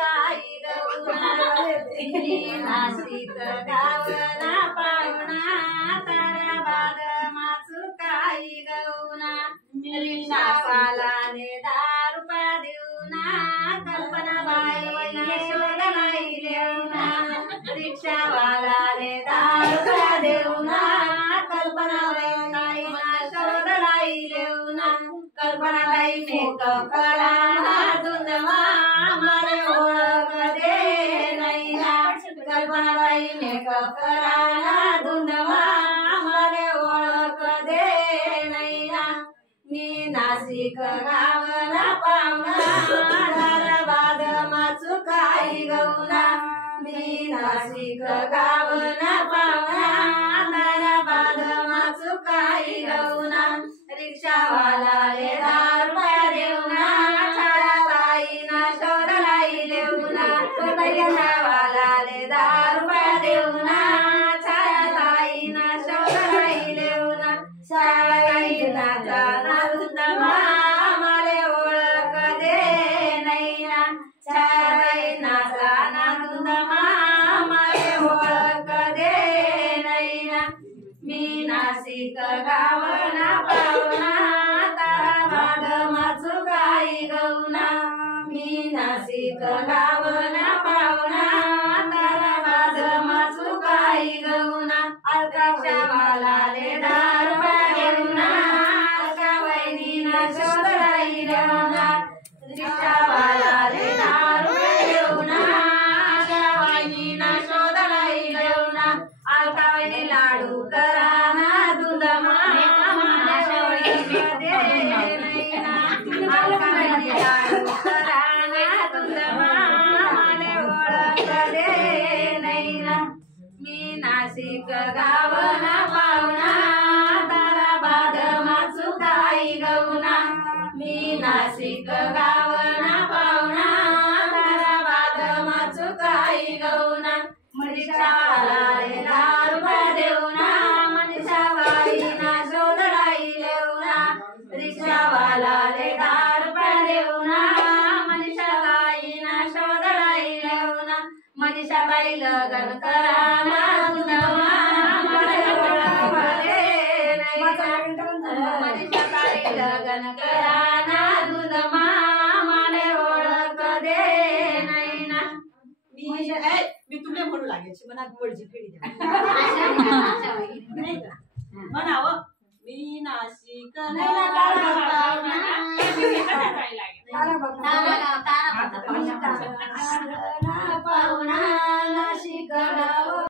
चुकाई गौना नाशिक गावना पाहुणा तारा बादमा चुकाई गौना रिक्षावालाने 10 रुपया देऊना कल्पना बाईने शोधलाई लेऊना रिक्षावालाने 10 रुपया देऊना कल्पना बाईने शोधलाई लेऊना कल्पना बाई मेकअप कराना धुंदमा मारे ओळख दे नैना कल्पना बाई मेकअप कराना धुंदमा मारे ओळख दे नैना मी नाशिक गावना पाहुणा बादमा चुकाई गौना मी नाशिक गावना पाहुणा बादमा चुकाई गौना रिक्षावालाले 10 रुपया देऊना छायाबाईना शोधलाई लेऊना रिक्षावालाले 10 रुपया देऊना छायाबाईना शोधलाई लेऊना छायाबाईना जाना धुंदमा माले ओळख दे नैना छायाबाईना जाना धुंदमा माले ओळख दे नैना मी नाशिक गावना पाहुणा तारा बादमा चुकाई गौना मी नाशिक गावना पाहुणा तारा बादमा चुकाई गौना रिक्षावालाले 10 रुपया देऊना अलका वहिनीना शोधलाई लेऊना रिक्षावालाले 10 रुपया देऊना अलका वहिनीना शोधलाई लेऊना अलका वहिनी लाडू कराना धुंदमा मी नाशिक गावना पाहुणा तारा बादमा चुकाई गौना मी नाशिक गावना पाहुणा तारा बादमा चुकाई गौना रिक्षावालाले 10 रुपया देऊना मनीषाबाईना शोधलाई लेऊना रिक्षावालाले 10 रुपया देऊना मनीषाबाईना शोधलाई लेऊना मनीषाबाई लगन कराना धुंदमा मारे ओळख दे नैना मनीषाबाई लगन कराना धुंदमा मारे ओळख दे नैना मी तुला म्हणू लागायची मनात वडजी फेडी द्या म्हणावं मी नाशिक तारा